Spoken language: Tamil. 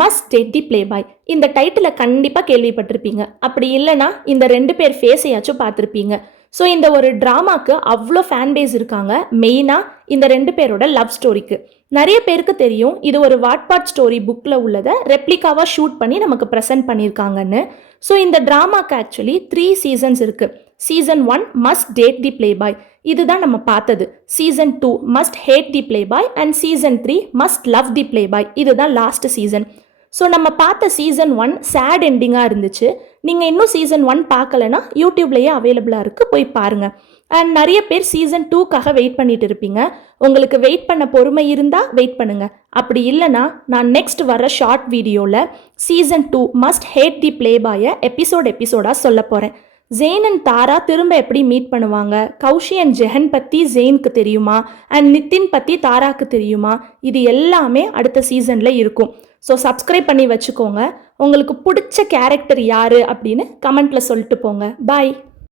மஸ்ட் டேட் தி பிளே பாய். இந்த டைட்டிலை கண்டிப்பாக கேள்விப்பட்டிருப்பீங்க. அப்படி இல்லைனா இந்த 2 பேர் ஃபேஸையாச்சும் பார்த்துருப்பீங்க. ஸோ இந்த ஒரு ட்ராமாக்கு அவ்வளோ ஃபேன் பேஸ் இருக்காங்க. மெயினாக இந்த 2 பேரோட லவ் ஸ்டோரிக்கு. நிறைய பேருக்கு தெரியும் இது ஒரு வாட்பாட் ஸ்டோரி புக்கில் உள்ளதை ரெப்ளிகாவாக ஷூட் பண்ணி நமக்கு ப்ரெசென்ட் பண்ணியிருக்காங்கன்னு. ஸோ இந்த ட்ராமாக்கு ஆக்சுவலி 3 சீசன்ஸ் இருக்குது. Season 1 must date the play boy, இதுதான் நம்ம பார்த்தது. Season 2 must hate the play boy and season 3 must love the play boy, இதுதான் லாஸ்ட் சீசன். ஸோ நம்ம பார்த்த சீசன் 1 சேட் எண்டிங்காக இருந்துச்சு. நீங்கள் இன்னும் சீசன் 1 பார்க்கலன்னா யூடியூப்லேயே அவைலபிளாக இருக்குது, போய் பாருங்கள். அண்ட் நிறைய பேர் சீசன் 2க்காக வெயிட் பண்ணிட்டு இருப்பீங்க. உங்களுக்கு வெயிட் பண்ண பொறுமை இருந்தால் வெயிட் பண்ணுங்கள். அப்படி இல்லைனா நான் நெக்ஸ்ட் வர ஷார்ட் வீடியோவில் season 2 must hate the play பாயை எபிசோடாக சொல்ல போகிறேன். ஜெயின் அண்ட் தாரா திரும்ப எப்படி மீட் பண்ணுவாங்க, கௌஷி அண்ட் ஜெஹன் பற்றி ஜெயினுக்கு தெரியுமா, அண்ட் நித்தின் பற்றி தாராக்கு தெரியுமா, இது எல்லாமே அடுத்த சீசனில் இருக்கும். ஸோ சப்ஸ்கிரைப் பண்ணி வச்சுக்கோங்க. உங்களுக்கு பிடிச்ச கேரக்டர் யார் அப்படின்னு கமெண்ட்டில் சொல்லிட்டு போங்க. பாய்.